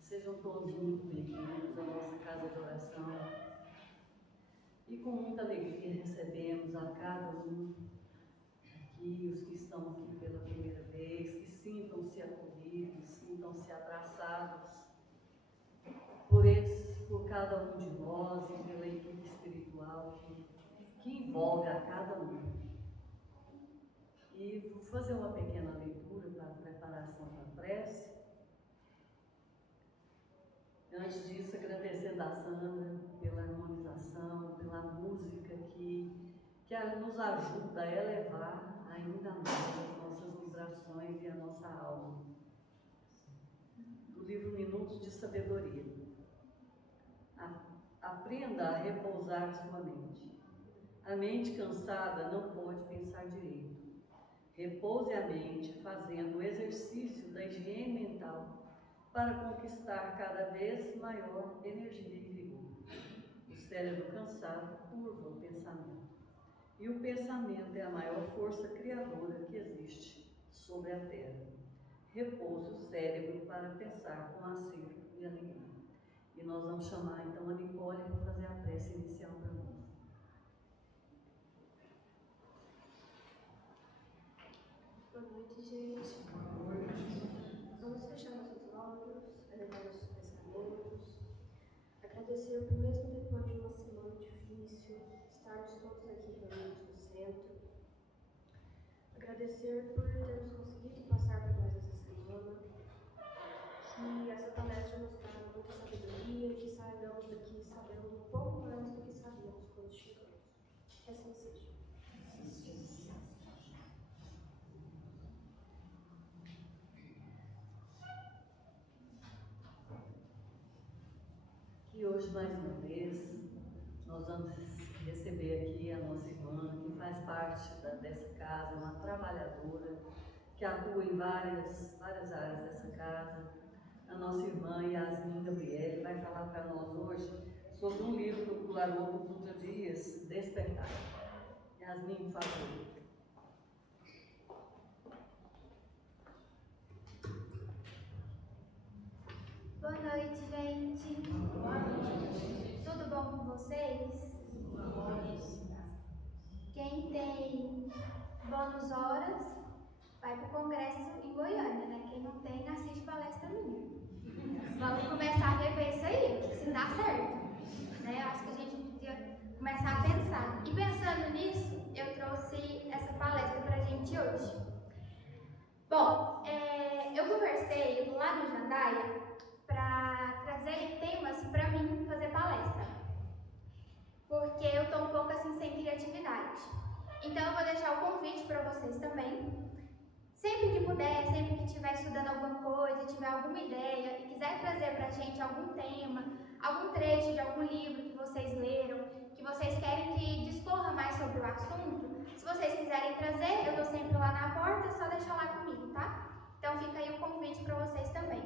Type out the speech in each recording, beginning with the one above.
Sejam todos muito bem-vindos à nossa casa de oração. E com muita alegria recebemos a cada um aqui, os que estão aqui pela primeira vez, que sintam-se acolhidos, sintam-se abraçados por cada um de nós e pela equipe espiritual que envolve a cada um. E vou fazer uma pequena leitura para a preparação para a prece. Antes disso, agradecendo a Sandra pela harmonização, pela música que nos ajuda a elevar ainda mais as nossas vibrações e a nossa alma. Do livro Minutos de Sabedoria. Aprenda a repousar sua mente. A mente cansada não pode pensar direito. Repouse a mente fazendo o exercício da higiene mental para conquistar cada vez maior energia e vigor. O cérebro cansado curva o pensamento. E o pensamento é a maior força criadora que existe sobre a Terra. Repouse o cérebro para pensar com acerto e alegria. E nós vamos chamar então a Nicole para fazer a prece inicial para nós. Boa noite, gente. Vamos fechar nossos olhos, elevar nossos pensamentos, agradecer por mesmo depois de uma semana difícil, estarmos todos aqui reunidos no centro. Agradecer por termos conseguido passar por mais essa semana, que essa palestra nos traga muita sabedoria e que saímos daqui sabendo um pouco mais do que sabíamos quando chegamos. Que assim seja. E hoje, mais uma vez, nós vamos receber aqui a nossa irmã, que faz parte dessa casa, uma trabalhadora, que atua em várias áreas dessa casa. A nossa irmã Yasmin Gabriele vai falar para nós hoje sobre um livro do Haroldo Dutra Dias, Despertar. Yasmin, por favor. Boa noite, gente. Boa noite. Tudo bom com vocês? Quem tem bônus horas, vai para o congresso em Goiânia, né? Quem não tem, assiste palestra minha. Vamos começar a rever isso aí, se dá certo. Né? Acho que a gente podia começar a pensar. E pensando nisso, eu trouxe essa palestra para a gente hoje. Bom, eu conversei lá no Jandaia para trazer temas para mim fazer palestra, porque eu estou um pouco assim sem criatividade. Então eu vou deixar o convite para vocês também. Sempre que puder, sempre que estiver estudando alguma coisa, tiver alguma ideia e quiser trazer para a gente algum tema, algum trecho de algum livro que vocês leram, que vocês querem que discorra mais sobre o assunto, se vocês quiserem trazer, eu estou sempre lá na porta, é só deixar lá comigo, tá? Então fica aí o convite para vocês também.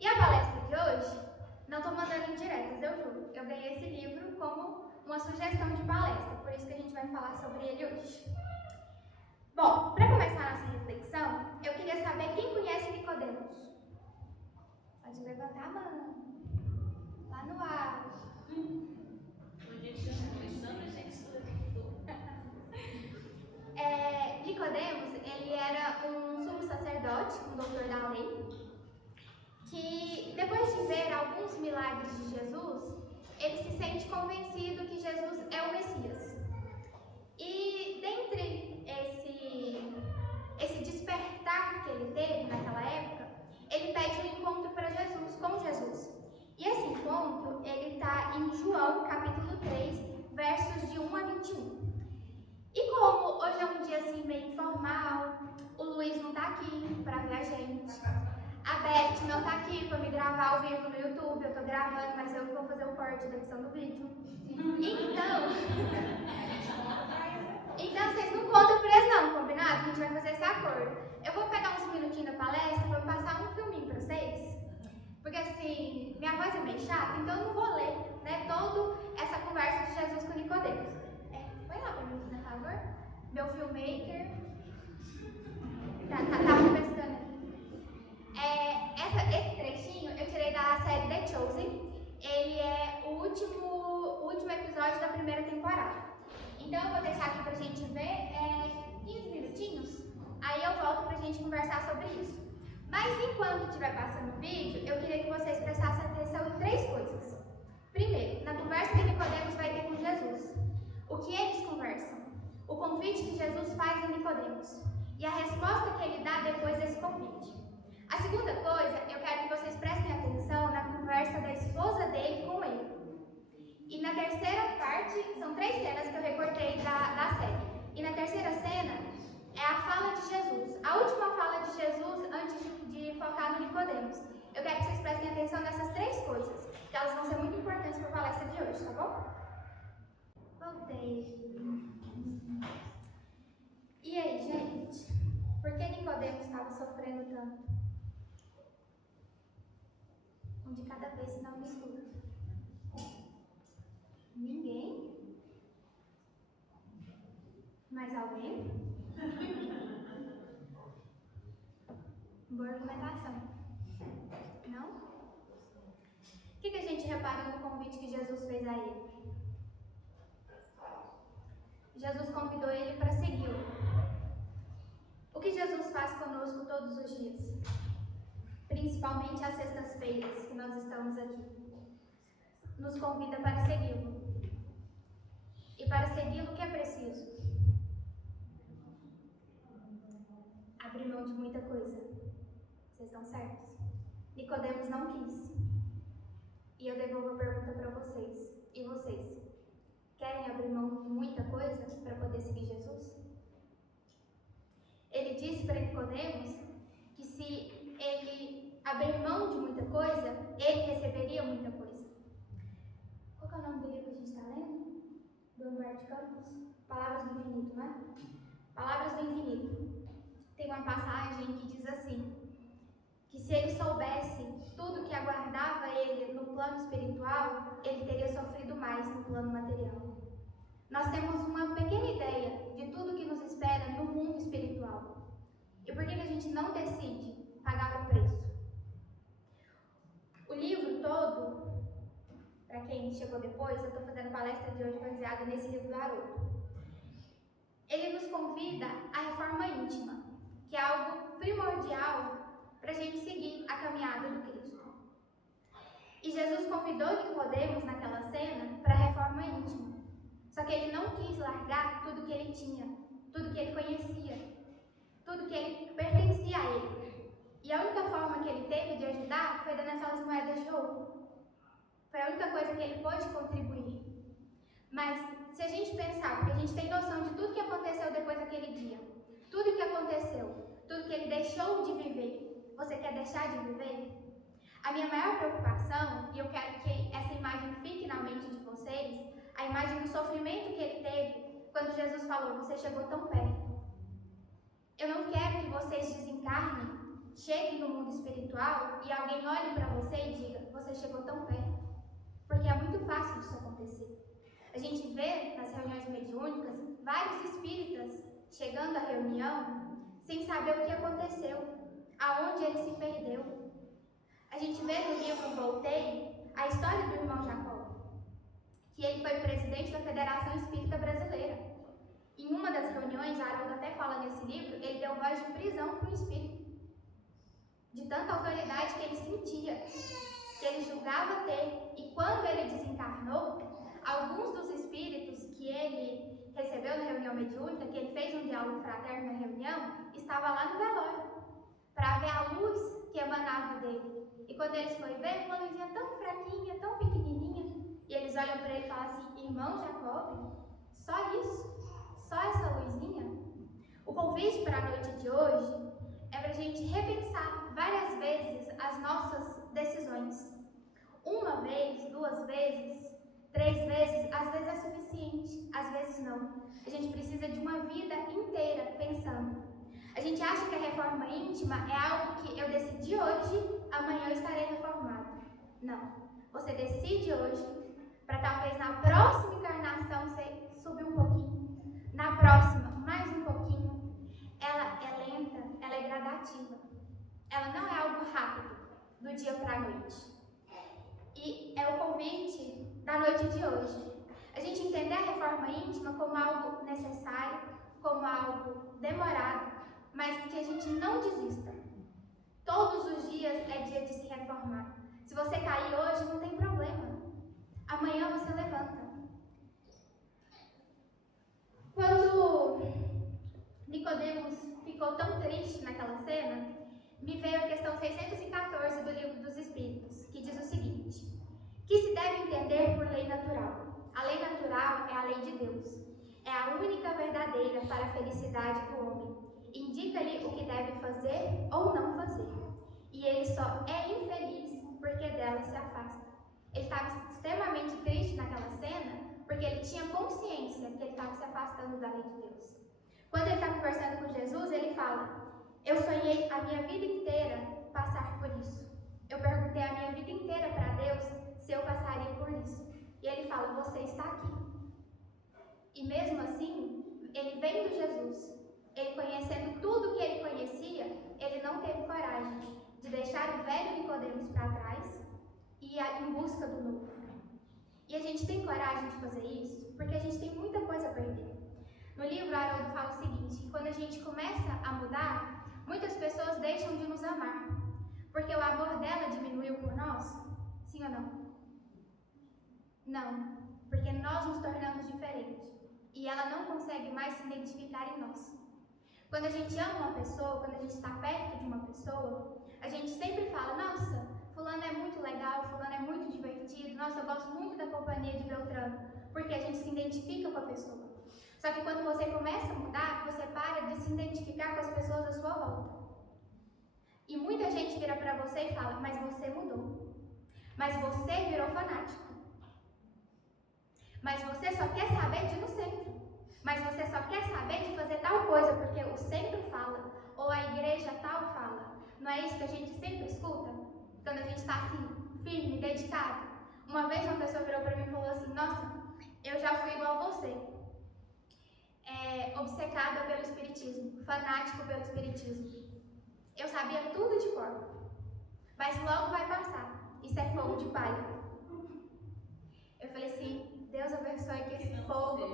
E a palestra de hoje, não estou mandando indiretas, eu juro. Eu ganhei esse livro como uma sugestão de palestra, por isso que a gente vai falar sobre ele hoje. Bom, para começar a nossa reflexão, eu queria saber quem conhece Nicodemos. Pode levantar a mão. Lá no ar. Nicodemos, ele era um sumo sacerdote, um doutor da lei, que depois de ver alguns milagres de Jesus, ele se sente convencido que Jesus é o Messias. E dentre esse despertar que ele teve naquela época, ele pede um encontro com Jesus. E esse encontro, ele está em João, capítulo 3, versos de 1 a 21. E como hoje é um dia assim meio informal, o Luiz não está aqui para ver a gente, a Beth não está aqui para me gravar ao vivo no YouTube, eu estou gravando, mas eu vou fazer o corte da edição do vídeo. Então vocês não contam por eles não, combinado? A gente vai fazer esse acordo. Eu vou pegar uns minutinhos da palestra para passar um filminho para vocês, porque assim, minha voz é meio chata, então eu não vou ler, né, toda essa conversa de Jesus com Nicodemos. Põe lá para mim, por favor. Meu filmmaker. Tá pescando aqui. Então eu vou deixar aqui pra gente ver 15 minutinhos, aí eu volto pra gente conversar sobre isso. Mas enquanto estiver passando o vídeo, eu queria que vocês prestassem atenção em 3 coisas. Primeiro, na conversa que Nicodemos vai ter com Jesus. O que eles conversam? O convite que Jesus faz a Nicodemos. E a resposta que ele dá depois desse convite. A segunda coisa, eu quero que vocês prestem atenção na conversa da esposa dele com ele. E na terceira parte, são 3 cenas que eu recortei da série. E na terceira cena, é a fala de Jesus. A última fala de Jesus antes de focar no Nicodemos. Eu quero que vocês prestem atenção nessas 3 coisas, que elas vão ser muito importantes para a palestra de hoje, tá bom? Voltei. E aí, gente? Por que Nicodemos estava sofrendo tanto? Um de cada vez, senão mistura. Ninguém? Mais alguém? Boa argumentação. Não? O que a gente repara no convite que Jesus fez a ele? Jesus convidou ele para segui-lo. O que Jesus faz conosco todos os dias? Principalmente às sextas-feiras que nós estamos aqui. Nos convida para segui-lo. E para segui-lo, o que é preciso? Abrir mão de muita coisa. Vocês estão certos? Nicodemos não quis. E eu devolvo a pergunta para vocês. E vocês? Querem abrir mão de muita coisa para poder seguir Jesus? Ele disse para Nicodemos que se ele abrir mão de muita coisa, ele receberia muita coisa. Qual que é o nome do livro que a gente está lendo? Do Humberto Campos? Palavras do Infinito, né? Palavras do Infinito. Tem uma passagem que diz assim, que se ele soubesse tudo que aguardava ele no plano espiritual, ele teria sofrido mais no plano material. Nós temos uma pequena ideia de tudo que nos espera no mundo espiritual. E por que a gente não decide pagar o preço? O livro todo, para quem chegou depois, eu estou fazendo palestra de hoje baseada nesse livro do Haroldo. Ele nos convida à reforma íntima, que é algo primordial para a gente seguir a caminhada do Cristo. E Jesus convidou Nicodemos naquela cena para a reforma íntima. Só que ele não quis largar tudo que ele tinha, tudo que ele conhecia, tudo que ele pertencia a ele. E a única forma que ele teve de ajudar foi dando aquelas moedas de ouro. Foi a única coisa que ele pôde contribuir. Mas se a gente pensar, porque a gente tem noção de tudo que aconteceu depois daquele dia, tudo que aconteceu, tudo que ele deixou de viver, você quer deixar de viver? A minha maior preocupação, e eu quero que essa imagem fique na mente de vocês, a imagem do sofrimento que ele teve quando Jesus falou, você chegou tão perto. Eu não quero que vocês desencarnem, cheguem no mundo espiritual e alguém olhe para você e diga, você chegou tão perto. Porque é muito fácil disso acontecer. A gente vê nas reuniões mediúnicas vários espíritas chegando à reunião sem saber o que aconteceu, aonde ele se perdeu. A gente vê no livro Voltei a história do irmão Jacó, que ele foi presidente da Federação Espírita Brasileira. Em uma das reuniões, Haroldo até fala nesse livro, ele deu voz de prisão para o espírito. De tanta autoridade que ele sentia, que ele julgava ter. E quando ele desencarnou, alguns dos espíritos que ele recebeu na reunião mediúnica, que ele fez um diálogo fraterno na reunião, estava lá no velório, para ver a luz que emanava dele. E quando eles foram ver, uma luzinha tão fraquinha, tão pequenininha, e eles olham para ele e falam assim, irmão Jacob, só isso? Só essa luzinha? O convite para a noite de hoje é para a gente repensar várias vezes as nossas decisões. Uma vez, 2 vezes, 3 vezes, às vezes é suficiente, às vezes não. A gente precisa de uma vida inteira pensando. A gente acha que a reforma íntima é algo que eu decidi hoje, amanhã eu estarei reformado. Não. Você decide hoje, para talvez na próxima encarnação você subir um pouquinho. Na próxima, mais um pouquinho. Ela é lenta, ela é gradativa. Ela não é algo rápido, do dia para a noite. E é o convite da noite de hoje. A gente entender a reforma íntima como algo necessário, como algo demorado, mas que a gente não desista. Todos os dias é dia de se reformar. Se você cair hoje, não tem problema. Amanhã você levanta. Quando Nicodemos ficou tão triste naquela cena, me veio a questão 614 do Livro dos Espíritos, que diz o seguinte: que se deve entender por lei natural. A lei natural é a lei de Deus. É a única verdadeira para a felicidade do homem. Indica-lhe o que deve fazer ou não fazer. E ele só é infeliz porque dela se afasta. Ele estava extremamente triste naquela cena porque ele tinha consciência que ele estava se afastando da lei de Deus. Quando ele está conversando com Jesus, ele fala: eu sonhei a minha vida inteira passar por isso. Eu perguntei a minha vida inteira para Deus se eu passaria por isso. E ele fala: você está aqui. E mesmo assim, ele vendo Jesus, ele conhecendo tudo que ele conhecia, ele não teve coragem de deixar o velho Nicodemos para trás e ir em busca do novo. E a gente tem coragem de fazer isso porque a gente tem muita coisa a perder. No livro, Haroldo fala o seguinte: que quando a gente começa a mudar, muitas pessoas deixam de nos amar, porque o amor dela diminuiu por nós. Sim ou não? Não, porque nós nos tornamos diferentes e ela não consegue mais se identificar em nós. Quando a gente ama uma pessoa, quando a gente está perto de uma pessoa, a gente sempre fala: nossa, fulano é muito legal, fulano é muito divertido, nossa, eu gosto muito da companhia de Beltrano, porque a gente se identifica com a pessoa. Só que quando você começa a mudar, você para de se identificar com as pessoas à sua volta. E muita gente vira para você e fala: mas você mudou, mas você virou fanático, mas você só quer saber de ir no centro, mas você só quer saber de fazer tal coisa porque o centro fala, ou a igreja tal fala. Não é isso que a gente sempre escuta? Quando a gente está assim, firme, dedicado. Uma vez uma pessoa virou para mim e falou assim: nossa, eu já fui igual a você, obcecada pelo espiritismo, fanático pelo espiritismo. Eu sabia tudo de cor, mas logo vai passar. Isso é fogo de palha. Eu falei assim: Deus abençoe que esse fogo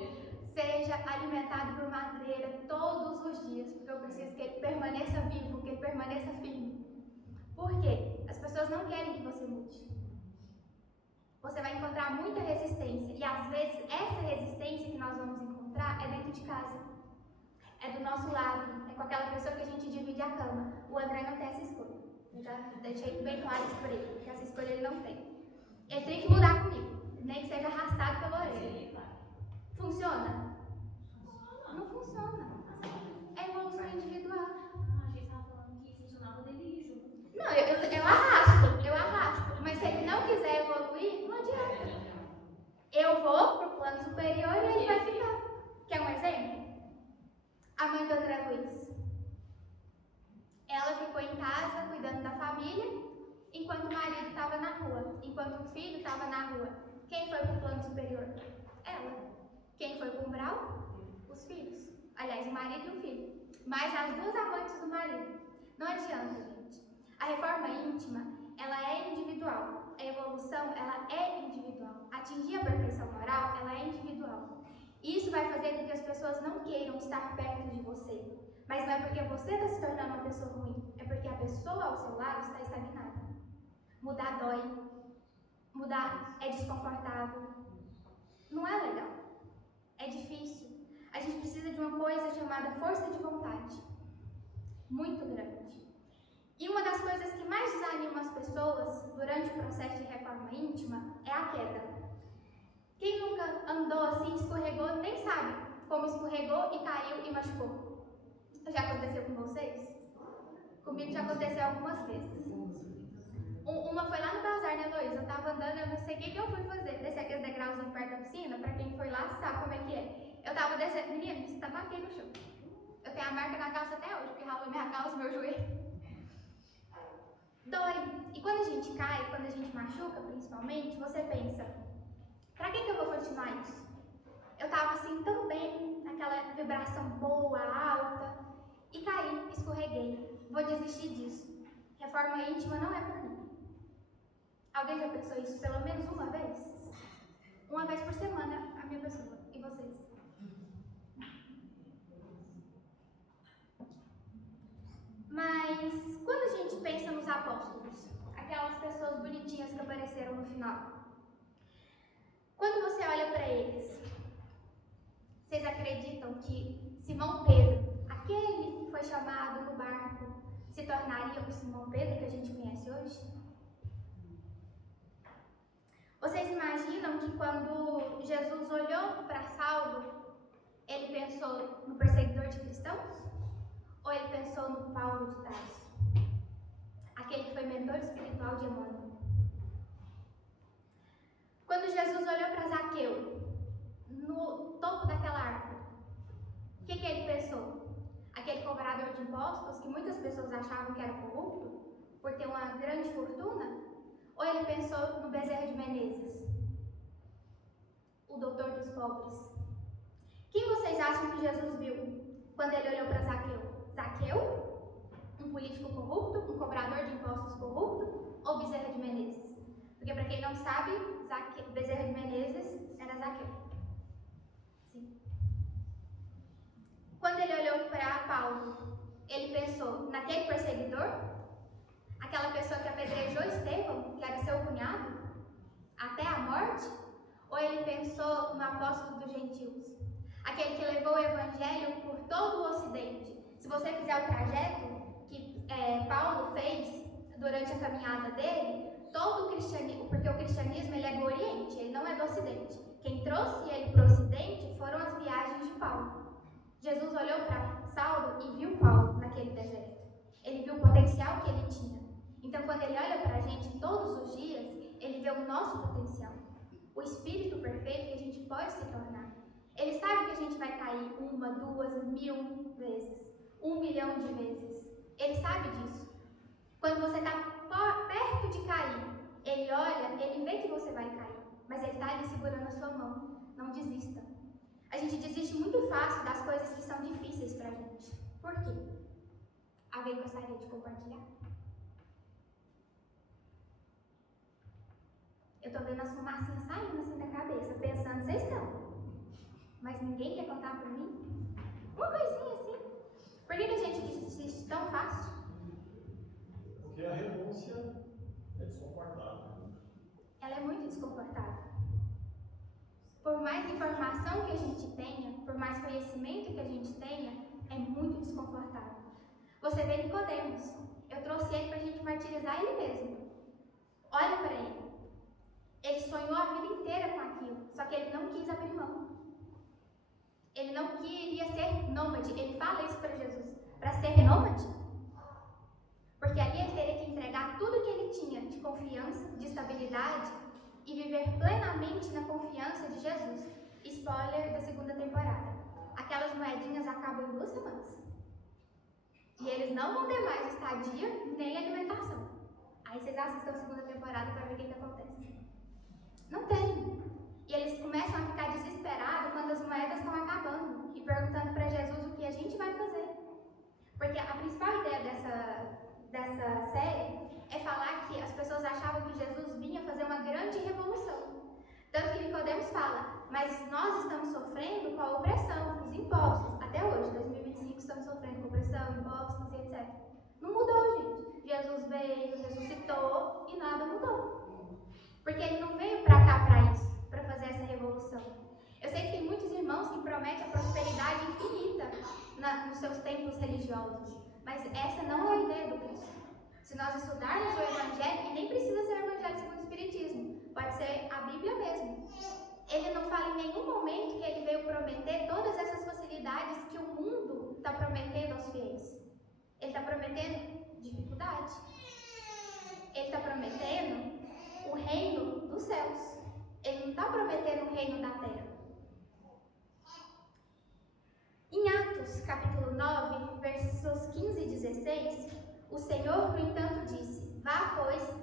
seja alimentado por madeira todos os dias, porque eu preciso que ele permaneça vivo, que ele permaneça firme. Por quê? As pessoas não querem que você mude. Você vai encontrar muita resistência, e às vezes essa resistência que nós vamos encontrar é dentro de casa, é do nosso lado, é com aquela pessoa que a gente divide a cama. O André não tem essa escolha. Eu já deixei bem claro isso para ele, que essa escolha ele não tem. Ele tem que mudar comigo, nem que seja arrastado pela orelha. Funciona? Não funciona. É evolução individual. A gente estava falando que funcionava dele junto. Não, eu arrasto. Mas se ele não quiser evoluir, não adianta. Eu vou pro plano superior e ele vai ficar. Quer um exemplo? A mãe do André Luiz. Ela ficou em casa cuidando da família, enquanto o marido estava na rua, enquanto o filho estava na rua. Quem foi pro plano superior? Ela. Quem foi pro umbral? Os filhos. Aliás, o marido e o filho. Mais as duas amantes do marido. Não adianta, gente. A reforma íntima, ela é individual. A evolução, ela é individual. Atingir a perfeição moral, ela é individual. Isso vai fazer com que as pessoas não queiram estar perto de você. Mas não é porque você está se tornando uma pessoa ruim. É porque a pessoa ao seu lado está estagnada. Mudar dói. Mudar é desconfortável. Não é legal. É difícil. A gente precisa de uma coisa chamada força de vontade. Muito grande. E uma das coisas que mais desanima as pessoas durante o processo de reforma íntima é a queda. Quem nunca andou assim, escorregou, nem sabe como escorregou e caiu e machucou. Já aconteceu com vocês? Comigo já aconteceu algumas vezes. Uma foi lá no bazar, né, Luiz? Eu tava andando, eu não sei o que eu fui fazer. Descer aqueles degrauzinhos perto da piscina, pra quem foi lá sabe como é que é. Eu tava descendo, menino, isso tá batendo no chão. Eu tenho a marca na calça até hoje, porque ralou minha calça, meu joelho. Dói. E quando a gente cai, quando a gente machuca, principalmente, você pensa: pra que eu vou continuar isso? Eu tava assim tão bem, naquela vibração boa, alta, e caí, escorreguei. Vou desistir disso. Reforma íntima não é pra mim. Alguém já pensou isso pelo menos uma vez? Uma vez por semana, a minha pessoa. E vocês? Mas quando a gente pensa nos apóstolos, aquelas pessoas bonitinhas que apareceram no final, quando você olha para eles, vocês acreditam que Simão Pedro, aquele que foi chamado no barco, se tornaria o Simão Pedro que a gente conhece hoje? Vocês imaginam que quando Jesus olhou para Saulo, ele pensou no perseguidor de cristãos? Ou ele pensou no Paulo de Tarso? Aquele que foi mentor espiritual de Emmanuel. Quando Jesus olhou para Zaqueu, no topo daquela árvore, o que ele pensou? Aquele cobrador de impostos que muitas pessoas achavam que era corrupto, por ter uma grande fortuna? Ou ele pensou no Bezerra de Menezes, o doutor dos pobres? Quem vocês acham que Jesus viu quando ele olhou para Zaqueu? Zaqueu? Um político corrupto? Um cobrador de impostos corrupto? Ou Bezerra de Menezes? Porque, para quem não sabe, Bezerra de Menezes era Zaqueu. Sim. Quando ele olhou para Paulo, ele pensou naquele perseguidor? Aquela pessoa que apedrejou Estevão, que era seu cunhado, até a morte? Ou ele pensou no apóstolo dos gentios? Aquele que levou o evangelho por todo o ocidente. Se você fizer o trajeto que Paulo fez durante a caminhada dele, todo o cristianismo, porque o cristianismo ele é do Oriente, ele não é do Ocidente. Quem trouxe ele para o Ocidente foram as viagens de Paulo. Jesus olhou para Saulo e viu Paulo naquele deserto. Ele viu o potencial que ele tinha. Então, quando ele olha para a gente todos os dias, ele vê o nosso potencial, o espírito perfeito que a gente pode se tornar. Ele sabe que a gente vai cair 1, 2, 1000 vezes, 1 milhão de vezes. Ele sabe disso. Quando você está perto de cair, ele olha, ele vê que você vai cair, mas ele está ali segurando a sua mão. Não desista. A gente desiste muito fácil das coisas que são difíceis para a gente. Por quê? Alguém gostaria de compartilhar? Eu tô vendo as fumacinhas saindo assim da cabeça, pensando, vocês estão. Mas ninguém quer contar para mim? Uma coisinha assim. Por que a gente desiste tão fácil? Porque a renúncia é desconfortável. Ela é muito desconfortável. Por mais informação que a gente tenha, por mais conhecimento que a gente tenha, é muito desconfortável. Você vê Nicodemos. Eu trouxe ele para a gente martirizar ele mesmo. Olha para ele. Ele sonhou a vida inteira com aquilo, só que ele não quis abrir mão. Ele não queria ser nômade. Ele fala isso para Jesus. Para ser nômade? Porque ali ele teria que entregar tudo que ele tinha de confiança, de estabilidade e viver plenamente na confiança de Jesus. Spoiler da segunda temporada. Aquelas moedinhas acabam em 2 semanas. E eles não vão ter mais estadia nem alimentação. Aí vocês assistam a segunda temporada para ver o que acontece. Não tem. E eles começam a ficar desesperados quando as moedas estão acabando e perguntando para Jesus o que a gente vai fazer. Porque a principal ideia dessa série é falar que as pessoas achavam que Jesus vinha fazer uma grande revolução. Tanto que Nicodemos fala, mas nós estamos sofrendo com a opressão, com os impostos. Até hoje, 2025, estamos sofrendo com opressão, impostos e etc. Não mudou, gente. Jesus veio, ressuscitou e nada mudou. Porque ele não veio para cá para isso, para fazer essa revolução. Eu sei que tem muitos irmãos que prometem a prosperidade infinita nos seus templos religiosos, mas essa não é a ideia do Cristo. Se nós estudarmos o Evangelho, e nem precisa ser o Evangelho segundo o Espiritismo, pode ser a Bíblia mesmo. Ele não fala em nenhum momento que ele veio prometer todas essas facilidades que o mundo está prometendo aos fiéis. Ele está prometendo dificuldade. Ele está prometendo o reino dos céus. Ele não está prometendo o reino da terra. Em Atos, capítulo 9, versos 15 e 16, o Senhor, no entanto, disse: Vá, pois,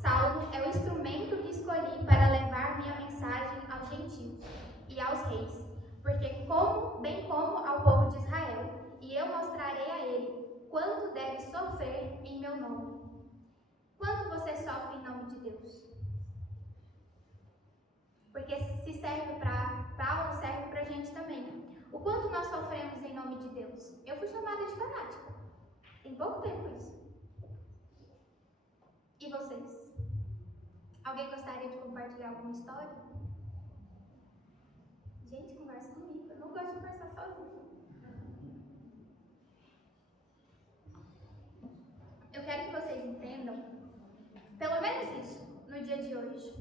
Saulo é o instrumento que escolhi para levar minha mensagem aos gentios e aos reis, porque bem como ao povo de Israel, e eu mostrarei a ele quanto deve sofrer em meu nome. Quanto você sofre em nome de Deus? se serve para Paulo, serve para a gente também. O quanto nós sofremos em nome de Deus. Eu fui chamada de fanática. Tem pouco tempo isso. E vocês? Alguém gostaria de compartilhar alguma história? Gente, conversa comigo. Eu não gosto de conversar sozinha. Eu quero que vocês entendam, pelo menos isso, no dia de hoje.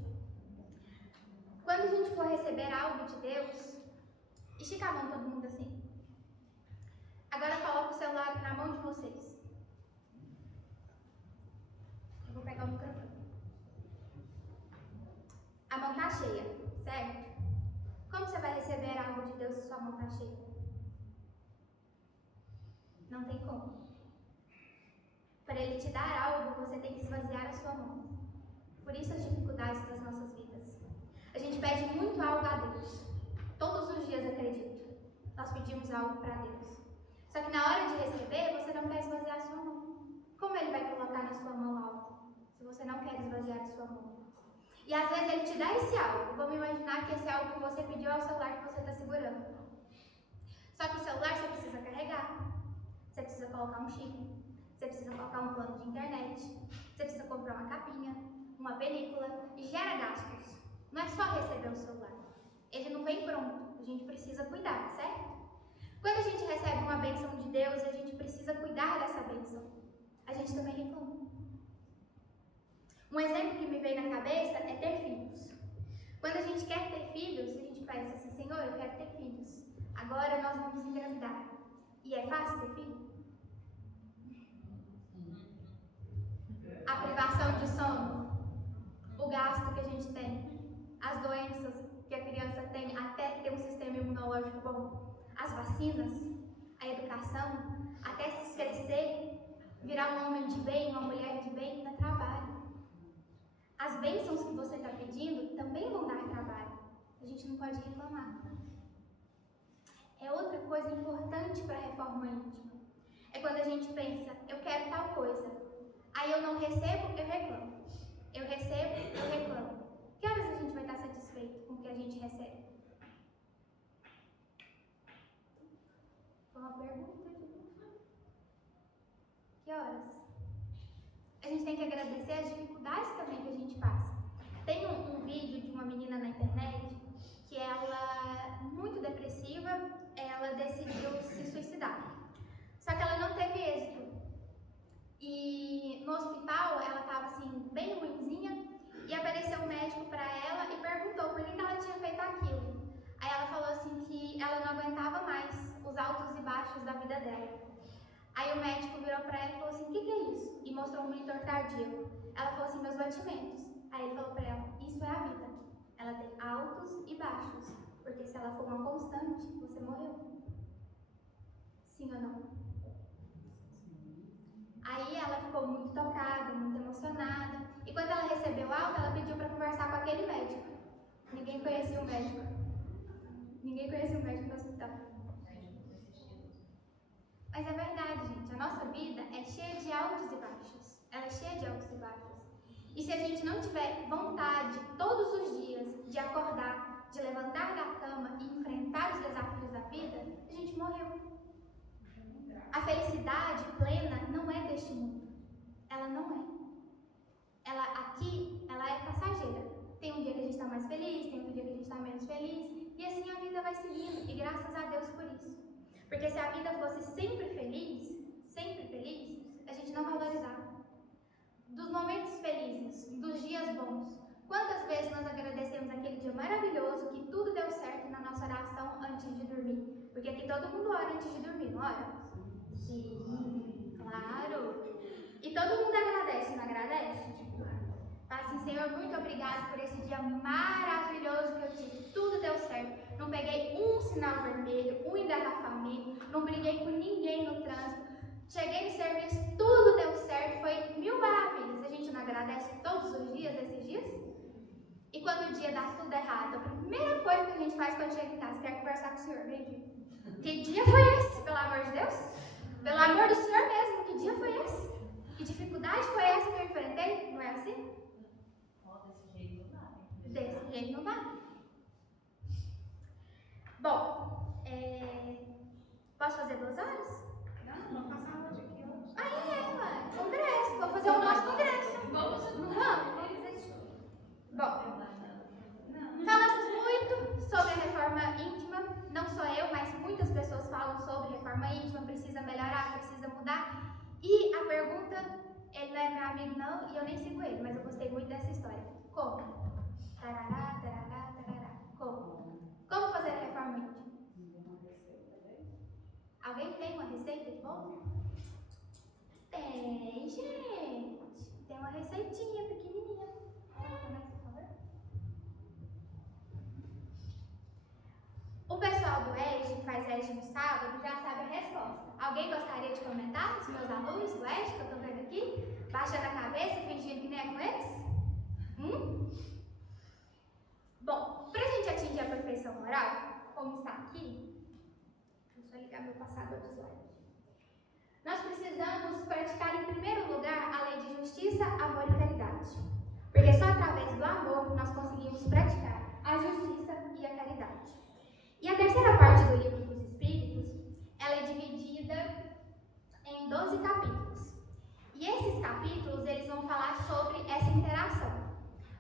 Quando a gente for receber algo de Deus, estica a mão todo mundo assim. Agora coloca o celular na mão de vocês. Eu vou pegar o microfone. A mão está cheia, certo? Como você vai receber algo de Deus se sua mão está cheia? Não tem como. Para Ele te dar algo, você tem que esvaziar a sua mão. Por isso as dificuldades das nossas vidas. A gente pede muito algo a Deus. Todos os dias, acredito. Nós pedimos algo para Deus. Só que na hora de receber, você não quer esvaziar a sua mão. Como Ele vai colocar na sua mão algo, se você não quer esvaziar a sua mão? E às vezes Ele te dá esse algo. Vamos imaginar que esse algo que você pediu é o celular que você está segurando. Só que o celular você precisa carregar. Você precisa colocar um chip. Você precisa colocar um plano de internet. Você precisa comprar uma capinha, uma película. E gera gastos. Não é só receber o celular. Ele não vem pronto. A gente precisa cuidar, certo? Quando a gente recebe uma bênção de Deus e a gente precisa cuidar dessa bênção, a gente também reclama. Um exemplo que me veio na cabeça é ter filhos. Quando a gente quer ter filhos, a gente pensa assim, Senhor, eu quero ter filhos. Agora nós vamos engravidar. E é fácil ter filho? A privação de sono, o gasto que a gente tem, as doenças que a criança tem até ter um sistema imunológico bom, as vacinas, a educação, até se crescer, virar um homem de bem, uma mulher de bem, dá trabalho. As bênçãos que você está pedindo também vão dar trabalho. A gente não pode reclamar. É outra coisa importante para a reforma íntima. É quando a gente pensa, eu quero tal coisa. Aí eu não recebo, eu reclamo. Eu recebo, eu reclamo. Que horas a gente vai estar satisfeito com o que a gente recebe? Foi uma pergunta. Que horas? A gente tem que agradecer as dificuldades também que a gente passa. Tem um vídeo de uma menina na internet que ela, muito depressiva, ela decidiu se suicidar. Só que ela não teve êxito. E no hospital ela estava assim, bem ruinzinha, e apareceu um médico para ela e perguntou por que ela tinha feito aquilo. Aí ela falou assim que ela não aguentava mais os altos e baixos da vida dela. Aí o médico virou para ela e falou assim, o que é isso? E mostrou um monitor cardíaco. Ela falou assim, meus batimentos. Aí ele falou para ela, isso é a vida. Ela tem altos e baixos, porque se ela for uma constante, você morreu. Sim ou não? Aí ela ficou muito tocada, muito emocionada. E quando ela recebeu alta, ela pediu para conversar com aquele médico. Ninguém conhecia o médico. Ninguém conhecia o médico no hospital. Mas é verdade, gente. A nossa vida é cheia de altos e baixos. Ela é cheia de altos e baixos. E se a gente não tiver vontade, todos os dias, de acordar, de levantar da cama e enfrentar os desafios da vida, a gente morreu. A felicidade plena não é deste mundo. Ela não é. Ela aqui, ela é passageira. Tem um dia que a gente está mais feliz, tem um dia que a gente está menos feliz. E assim a vida vai seguindo. E graças a Deus por isso. Porque se a vida fosse sempre feliz, a gente não valorizava. Dos momentos felizes, dos dias bons. Quantas vezes nós agradecemos aquele dia maravilhoso que tudo deu certo na nossa oração antes de dormir? Porque aqui todo mundo ora antes de dormir, não ora? Sim, claro. E todo mundo agradece, não agradece? Fala assim, Senhor, muito obrigado por esse dia maravilhoso que eu tive. Tudo deu certo. Não peguei um sinal vermelho, um engarrafamento, não briguei com ninguém no trânsito. Cheguei no serviço, tudo deu certo, foi mil maravilhas. A gente não agradece todos os dias, esses dias? E quando o dia dá tudo errado, a primeira coisa que a gente faz quando chega em casa, quer conversar com o Senhor, vem aqui. Que dia foi esse, pelo amor de Deus? Pelo amor do Senhor mesmo, que dia foi esse? Que dificuldade foi essa que eu enfrentei? Não é assim? Desse jeito não dá. Desse jeito não dá. Posso fazer 2 horas? Não, vamos passar onde aqui hoje? Ué, congresso. Vamos fazer o nosso congresso. Vamos. Não vamos? Bom, falamos muito sobre a reforma íntima. Não só eu, mas muitas pessoas falam sobre reforma íntima. Precisa melhorar, precisa mudar. E a pergunta, ele não é meu amigo não, e eu nem sigo ele, mas eu gostei muito dessa história. Como? Tarará, tarará, tarará. Como? Como fazer a reforma íntima? Alguém tem uma receita de bolo? Tem, gente. Tem uma receitinha pequenininha. Coloca mais, por favor. O pessoal do EJA, que faz EJA no sábado, já sabe a resposta. Alguém gostaria de comentar? Os meus alunos do EJA, que eu estou vendo aqui, baixando a cabeça, fingindo que nem é com eles? Bom, para a gente atingir a perfeição moral, como está aqui, vou só ligar meu passador de slide. Nós precisamos praticar em primeiro lugar a lei de justiça, amor e caridade. Porque só através do amor nós conseguimos praticar a justiça e a caridade. E a terceira parte do livro dos Espíritos, ela é dividida em 12 capítulos. E esses capítulos, eles vão falar sobre essa interação.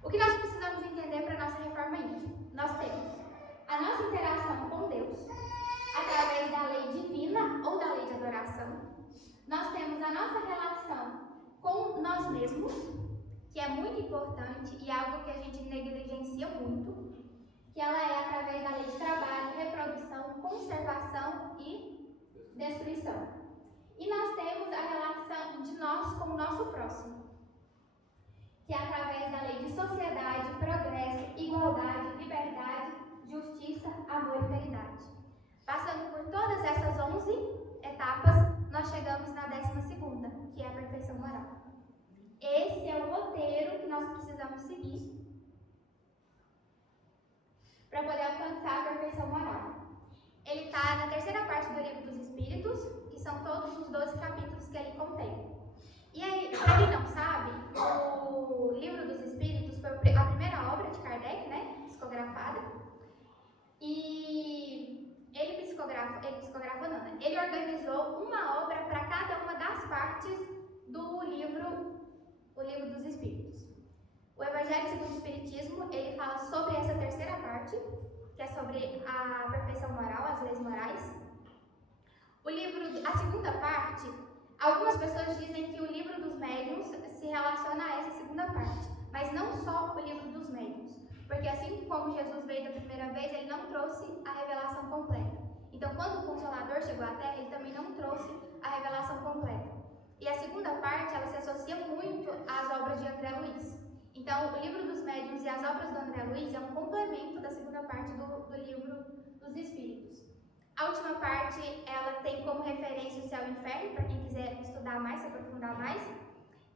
O que nós precisamos entender para a nossa reforma íntima? Nós temos a nossa interação com Deus, através da lei divina ou da lei de adoração. Nós temos a nossa relação com nós mesmos, que é muito importante e é algo que a gente negligencia muito, que ela é através da lei de trabalho, reprodução, conservação e destruição. E nós temos a relação de nós com o nosso próximo, que é através da lei de sociedade, progresso, igualdade, liberdade, justiça, amor e caridade. Passando por todas essas 11 etapas, nós chegamos na 12ª, que é a perfeição moral. Esse é o roteiro que nós precisamos seguir para poder alcançar a perfeição moral. Ele está na terceira parte do Livro dos Espíritos, e são todos os 12 capítulos que ele contém. E aí, para quem não sabe, o Livro dos Espíritos foi a primeira obra de Kardec, né, psicografada, e ele organizou uma obra para cada uma das partes do livro, o Livro dos Espíritos. O Evangelho segundo o Espiritismo, ele fala sobre essa terceira parte, que é sobre a perfeição moral, as leis morais. A segunda parte, algumas pessoas dizem que o Livro dos Médiuns se relaciona a essa segunda parte, mas não só o Livro dos Médiuns, porque assim como Jesus veio da primeira vez, ele não trouxe a revelação completa. Então, quando o Consolador chegou à Terra, ele também não trouxe a revelação completa. E a segunda parte, ela se associa muito às obras de André Luiz. Então, o Livro dos Médiuns e as obras do André Luiz é um complemento da segunda parte do Livro dos Espíritos. A última parte, ela tem como referência o céu e o inferno, para quem quiser estudar mais, se aprofundar mais.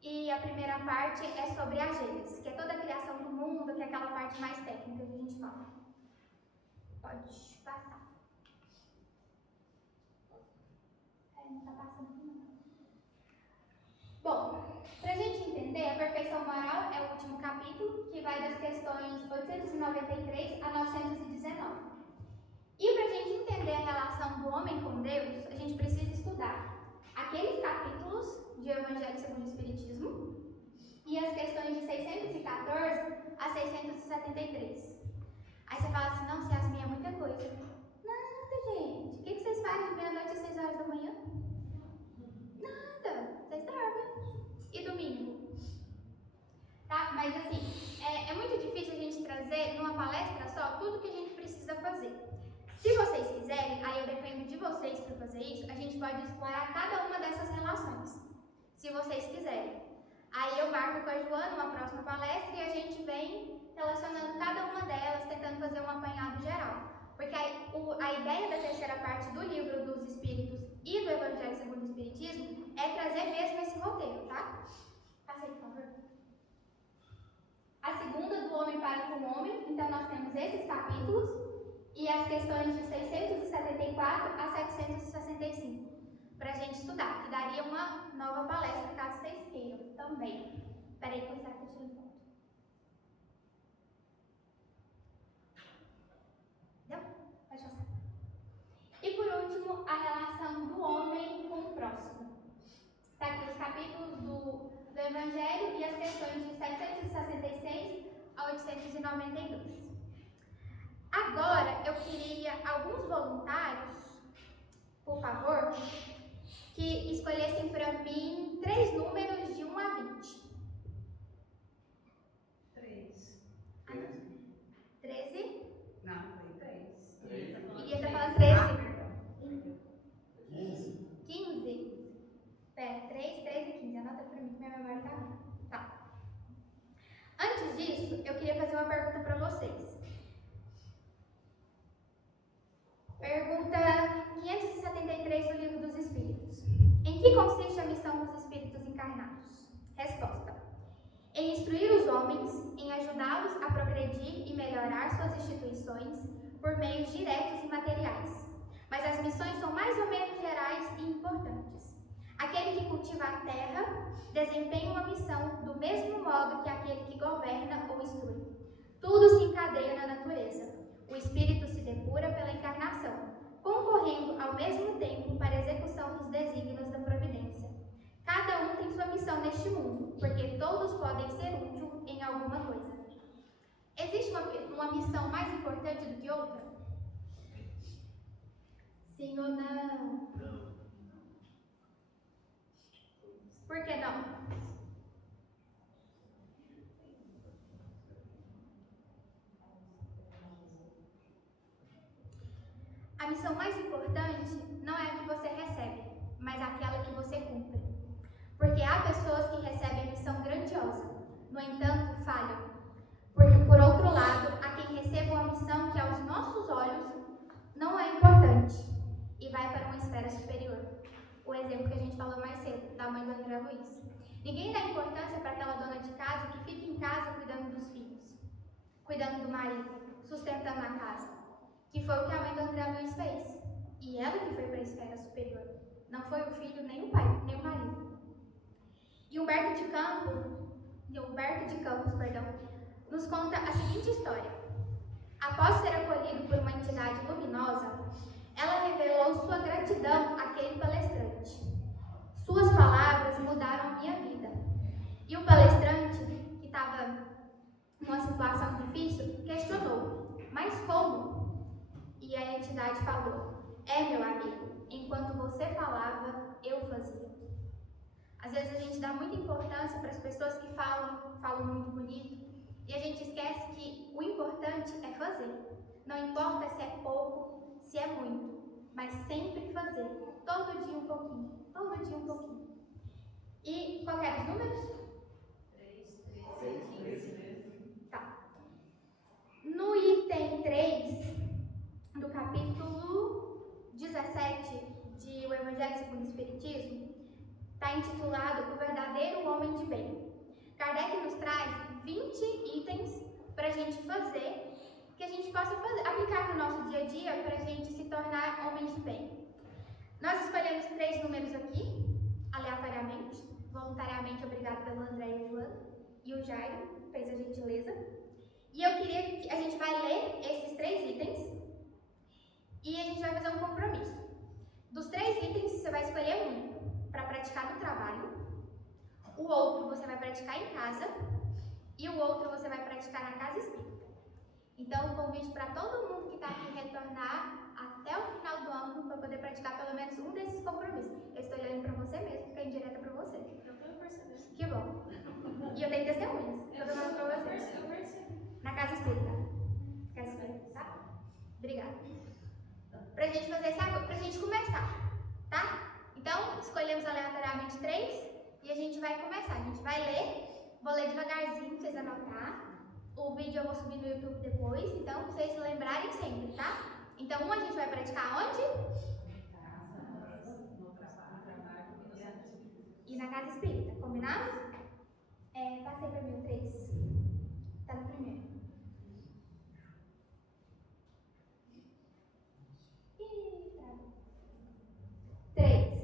E a primeira parte é sobre a Gênesis, que é toda a criação do mundo, que é aquela parte mais técnica que a gente fala. Pode passar. Não está passando aqui, não. Bom, para a gente entender, a perfeição moral é o último capítulo, que vai das questões 893 a 919. E para a gente entender a relação do homem com Deus, a gente precisa estudar aqueles capítulos de Evangelho segundo o Espiritismo e as questões de 614 a 673. Aí você fala assim, não, se Yasmin é muita coisa. Nada, gente. O que vocês fazem de meia-noite às 6 horas da manhã? Nada. Vocês dormem. E domingo? Tá? Mas assim, é muito difícil a gente trazer numa palestra só tudo que a gente precisa fazer. Se vocês quiserem, aí eu dependo de vocês para fazer isso, a gente pode explorar cada uma dessas relações. Se vocês quiserem. Aí eu marco com a Joana uma próxima palestra e a gente vem relacionando cada uma delas, tentando fazer um apanhado geral. Porque a ideia da terceira parte do Livro dos Espíritos e do Evangelho segundo o Espiritismo é trazer mesmo esse roteiro, tá? Passa aí, por favor. A segunda, do homem para com o homem, então nós temos esses capítulos e as questões de 674 a 765 para a gente estudar, que daria uma nova palestra caso vocês queiram também. Espera aí que eu estou tirando foto. Deu? Pode passar. E por último, a relação capítulos do Evangelho e as questões de 766 a 892. Agora, eu queria alguns voluntários, por favor, que escolhessem para mim 3 números de 1 a 20. 3. 13? Não, foi 3. E ele tá falando 13. 15. 15? Pera, 3, 13 e 15. Anota pra mim que minha memória tá ruim. Tá. Antes disso, eu queria fazer uma pergunta pra vocês. Pergunta 573 do Livro dos Espíritos. Em que consiste a missão dos espíritos encarnados? Resposta: em instruir os homens, em ajudá-los a progredir e melhorar suas instituições por meios diretos e materiais. Mas as missões são mais ou menos gerais e importantes. Aquele que cultiva a terra desempenha uma missão do mesmo modo que aquele que governa ou instrui. Tudo se encadeia na natureza. O espírito se depura pela encarnação, concorrendo ao mesmo tempo para a execução dos desígnios da providência. Cada um tem sua missão neste mundo, porque todos podem ser úteis em alguma coisa. Existe uma missão mais importante do que outra? Sim ou não? Por que não? A missão mais importante não é a que você recebe, mas aquela que você cumpre. Porque há pessoas que recebem missão grandiosa, no entanto, falham. Porque, por outro lado, há quem receba uma missão que aos nossos olhos não é importante e vai para uma esfera superior. O exemplo que a gente falou mais cedo, da mãe do André Luiz. Ninguém dá importância para aquela dona de casa que fica em casa cuidando dos filhos, cuidando do marido, sustentando a casa, que foi o que a mãe do André Luiz fez. E ela que foi para a esfera superior. Não foi o filho, nem o pai, nem o marido. E Humberto de Campos, nos conta a seguinte história. Após ser acolhido por uma entidade luminosa, ela revelou sua gratidão àquele palestrante. Suas palavras mudaram a minha vida. E o palestrante, que estava numa situação difícil, questionou: mas como? E a entidade falou: meu amigo, enquanto você falava, eu fazia. Às vezes a gente dá muita importância para as pessoas que falam muito bonito, e a gente esquece que o importante é fazer. Não importa se é pouco, se é muito, mas sempre fazer. Todo dia um pouquinho, todo dia um pouquinho. E qual eram os números? 3, 15. Tá. No item 3 do capítulo 17 de O Evangelho segundo o Espiritismo, está intitulado O Verdadeiro Homem de Bem. Kardec nos traz 20 itens para a gente fazer, que a gente possa aplicar no nosso dia a dia para a gente se tornar homens de bem. Nós escolhemos 3 números aqui, aleatoriamente, voluntariamente, obrigado pelo André e o Joana, e o Jairo fez a gentileza. E eu queria que a gente vai ler esses 3 itens e a gente vai fazer um compromisso. Dos 3 itens, você vai escolher um para praticar no trabalho, o outro você vai praticar em casa e o outro você vai praticar na casa espírita. Então, o convite para todo mundo que está aqui retornar até o final do ano para poder praticar pelo menos um desses compromissos. Eu estou olhando para você mesmo, fica indireta para você. Eu tô percebendo. Que bom. E eu tenho testemunhas. Estou dando para vocês. Eu percebi. Na casa espírita. Casa espírita, tá? Obrigada. Pra gente fazer esse acordo, pra gente começar, tá? Então, escolhemos aleatoriamente 3 e a gente vai começar. A gente vai ler, vou ler devagarzinho pra vocês anotar. O vídeo eu vou subir no YouTube depois, então pra vocês se lembrarem sempre, tá? Então, a gente vai praticar onde? No trabalho e no centro espírita. E na casa espírita, combinado? Passei pra mim o 3. Tá no primeiro. 3.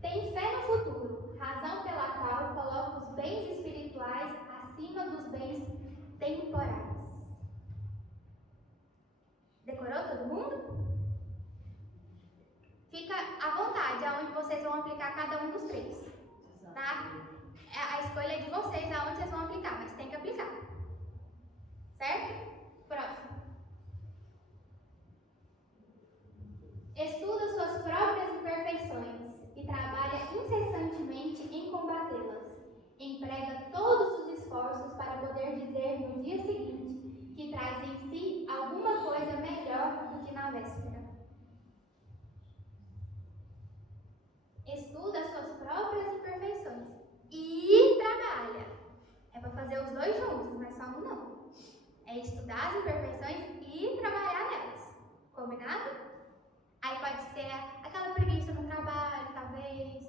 Tem fé no futuro, razão pela qual coloca os bens espirituais acima dos bens temporais. Decorou todo mundo? Fica à vontade aonde vocês vão aplicar cada um dos 3, tá? renúncias, mas só um não. É estudar as imperfeições e trabalhar nelas. Combinado? Aí pode ser aquela preguiça no trabalho, talvez.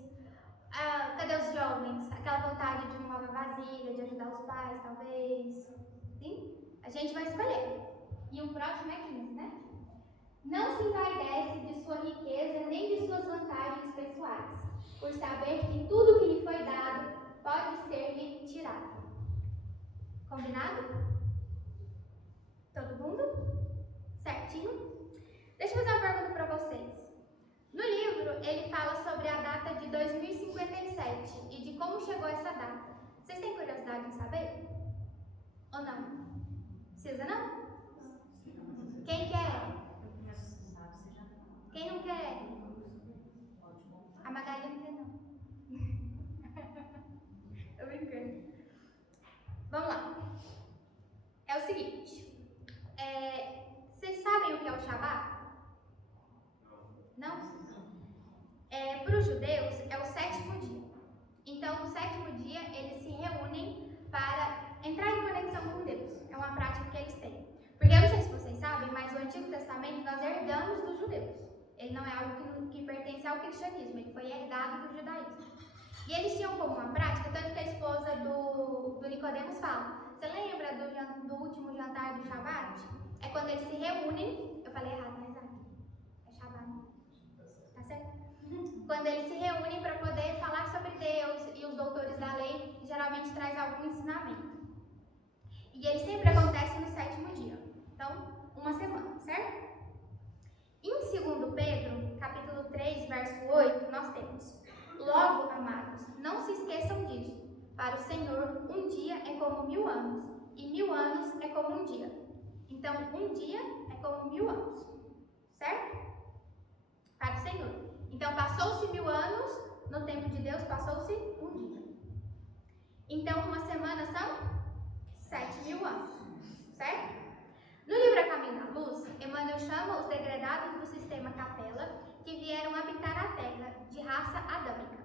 Cadê os jovens? Aquela vontade de uma nova vasilha, de ajudar os pais, talvez. Sim? A gente vai escolher. E o próximo é 15, né? Não se envaidece de sua riqueza nem de suas vantagens pessoais, por saber que tudo que lhe foi dado pode ser-lhe tirado. Combinado? Todo mundo? Certinho? Deixa eu fazer uma pergunta para vocês. No livro, ele fala sobre a data de 2057 e de como chegou essa data. Vocês têm curiosidade em saber? Ou não? Precisa não? Quem quer? Quem não quer? A Magali não quer não. Tô brincando. Vamos lá. É o seguinte. Vocês sabem o que é o Shabat? Não? Para os judeus é o 7º dia. Então, no 7º dia, eles se reúnem para entrar em conexão com Deus. É uma prática que eles têm. Porque eu não sei se vocês sabem, mas o Antigo Testamento nós herdamos dos judeus. Ele não é algo que pertence ao cristianismo, ele foi herdado do judaísmo. E eles tinham como uma prática, tanto que a esposa do Nicodemos fala. Você lembra do último jantar do Shabat? É quando eles se reúnem. Eu falei errado, mas é Shabat, não? Tá certo? Quando eles se reúnem para poder falar sobre Deus, e os doutores da lei geralmente trazem algum ensinamento. E ele sempre acontece no 7º dia. Então, uma semana, certo? Em 2 Pedro, capítulo 3, verso 8, nós temos: Logo, amados, não se esqueçam disso. Para o Senhor, um dia é como 1000 anos, e 1000 anos é como um dia. Então, um dia é como 1000 anos, certo? Para o Senhor. Então, passou-se 1000 anos, no tempo de Deus passou-se um dia. Então, uma semana são 7.000 anos, certo? No livro A Caminho da Luz, Emmanuel chama os degredados do sistema Capela que vieram habitar a Terra, de raça adâmica.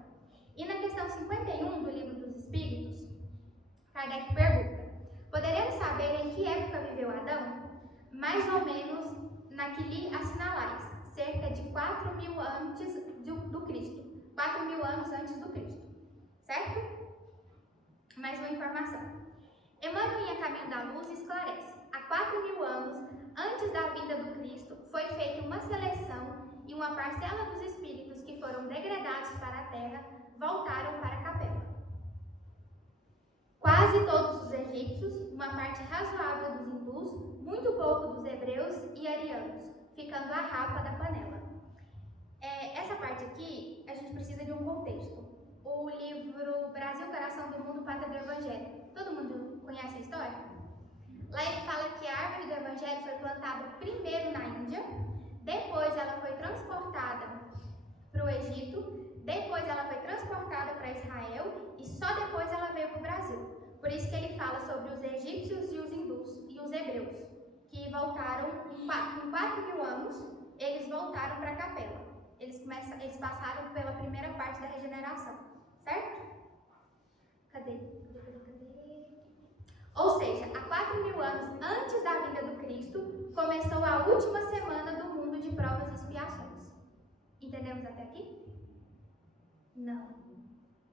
E na questão 51 do Livro dos Espíritos, Kardec pergunta: poderemos saber em que época viveu Adão? Mais ou menos na que lhe assinalais, cerca de 4.000 antes do Cristo. 4.000 anos antes do Cristo, certo? Mais uma informação. Emmanuel em A Caminho da Luz esclarece: há 4.000 anos antes da vinda do Cristo foi feita uma seleção e uma parcela dos espíritos que foram degradados para a Terra voltaram para a Capela. Quase todos os egípcios, uma parte razoável dos hindus, muito pouco dos hebreus e arianos, ficando a rapa da panela. Essa parte aqui, a gente precisa de um contexto. O livro Brasil, Coração do Mundo, Pátria do Evangelho. Todo mundo conhece a história? Lá ele fala que a árvore do Evangelho foi plantada primeiro na Índia, depois ela foi transportada para o Egito, depois ela foi transportada para Israel e só depois ela veio para o Brasil. Por isso que ele fala sobre os egípcios e os hindus e os hebreus, que voltaram com 4.000 anos, eles voltaram para a Capela. Eles passaram pela primeira parte da regeneração, certo? Cadê? Ou seja, há 4.000 anos antes da vinda do Cristo, começou a última semana do mundo de provas e expiações. Entendemos até aqui? Não.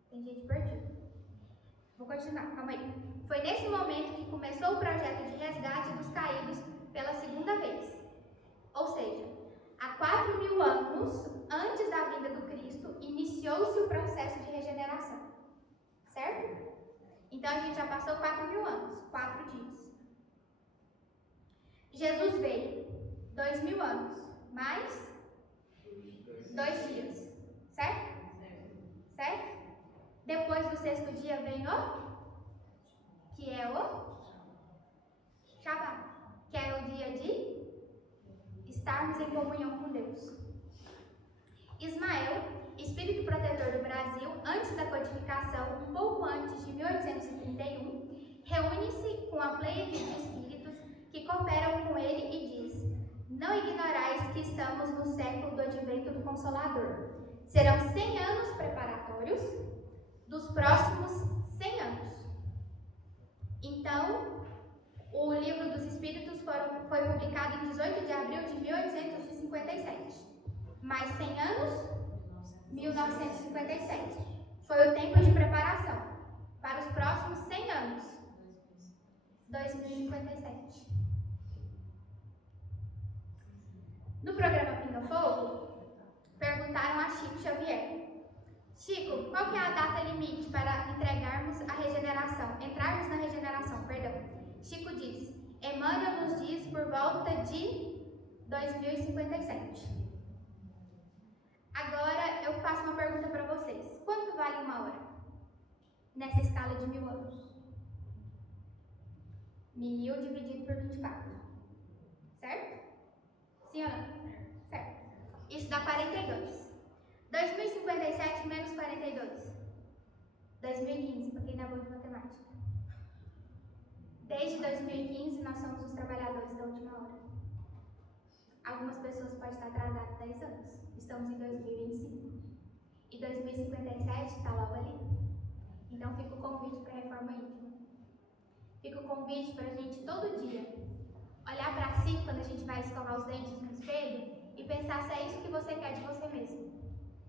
Tem gente perdida. Vou continuar, calma aí. Foi nesse momento que começou o projeto de resgate dos caídos pela segunda vez. Ou seja, há 4.000 anos antes da vinda do Cristo, iniciou-se o processo de regeneração. Certo? Então, a gente já passou 4.000 anos, 4 dias. Jesus veio 2.000 anos, mais 2 dias, certo? Certo? Depois do 6º dia vem que é o Shabat, que é o dia de estarmos em comunhão com Deus. Ismael, espírito protetor do Brasil, antes da codificação, um pouco antes de 1831, reúne-se com a pleiade de espíritos que cooperam com ele e diz: não ignorais que estamos no século do advento do Consolador. Serão 100 anos preparatórios dos próximos 100 anos. Então, 18 de abril de 1857. Mais 100 anos, 1957. Foi o tempo de preparação para os próximos 100 anos, 2057. No programa Pinga Fogo, perguntaram a Chico Xavier: Chico, qual que é a data limite para entrarmos na regeneração? Chico diz: Emmanuel nos diz por volta de 2057. Agora eu faço uma pergunta para vocês: quanto vale uma hora nessa escala de 1000 anos? 1000 dividido por 24, certo? Sim ou não? Certo. Isso dá 42. 2057 menos 42. 2015, para quem não é bom de matemática. Desde 2015 nós somos os trabalhadores da última hora. Algumas pessoas podem estar atrasadas 10 anos. Estamos em 2025. E 2057 está logo ali. Então fica o convite para a reforma íntima. Fica o convite para a gente todo dia olhar para si quando a gente vai escovar os dentes no espelho e pensar se é isso que você quer de você mesmo.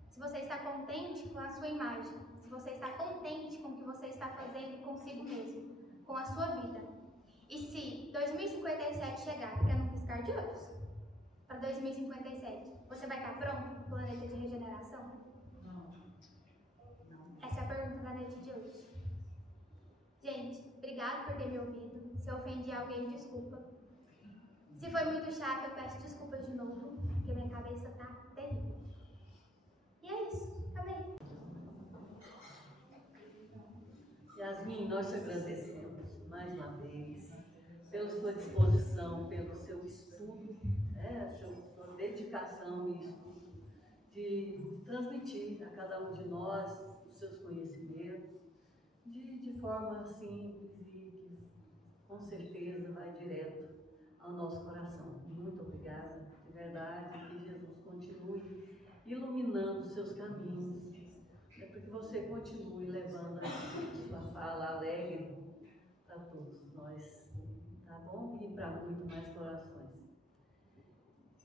Se você está contente com a sua imagem, se você está contente com o que você está fazendo consigo mesmo, com a sua vida. E se 2057 chegar, fica num piscar de olhos, para 2057, você vai estar pronto para o planeta de regeneração? Não. Essa é a pergunta da noite de hoje. Gente, obrigado por ter me ouvido. Se eu ofendi alguém, desculpa. Se foi muito chato, eu peço desculpas de novo, porque minha cabeça tá terrível. E é isso, acabei. Yasmin, nós te agradecemos mais uma vez pela sua disposição, pelo seu estudo, sua dedicação e estudo, de transmitir a cada um de nós os seus conhecimentos de forma simples e que com certeza vai direto ao nosso coração. Muito obrigada, de verdade, que Jesus continue iluminando os seus caminhos, para que você continue levando a sua fala alegre para todos nós, tá bom? E para muito mais corações.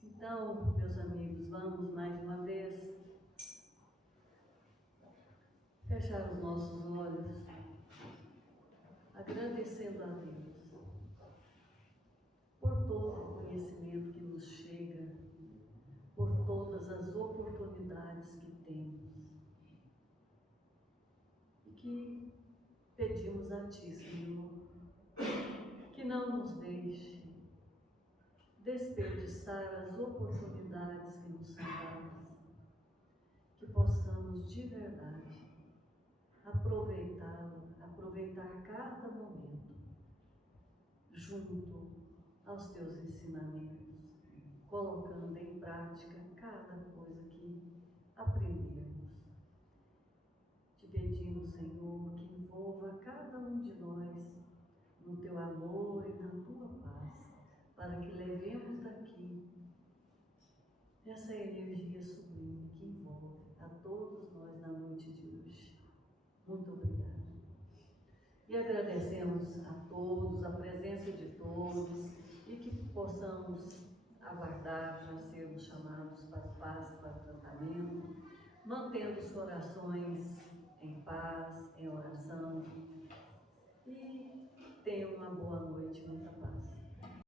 Então, meus amigos, vamos mais uma vez fechar os nossos olhos, agradecendo a Deus por todo o conhecimento que nos chega, por todas as oportunidades que temos. E que pedimos a Ti, Senhor, que não nos deixe desperdiçar as oportunidades que nos são dadas, que possamos de verdade aproveitar cada momento junto aos Teus ensinamentos, colocando em prática cada coisa que aprendermos. Te pedimos, Senhor, que envolva cada um de nós no Teu amor e na Tua paz, para que levemos daqui essa energia sublime que envolve a todos nós na noite de hoje. Muito obrigada. E agradecemos a todos, a presença de todos, e que possamos aguardar para sermos chamados para o passe, para o tratamento, mantendo os corações em paz, em oração. E tenham uma boa noite, muita paz.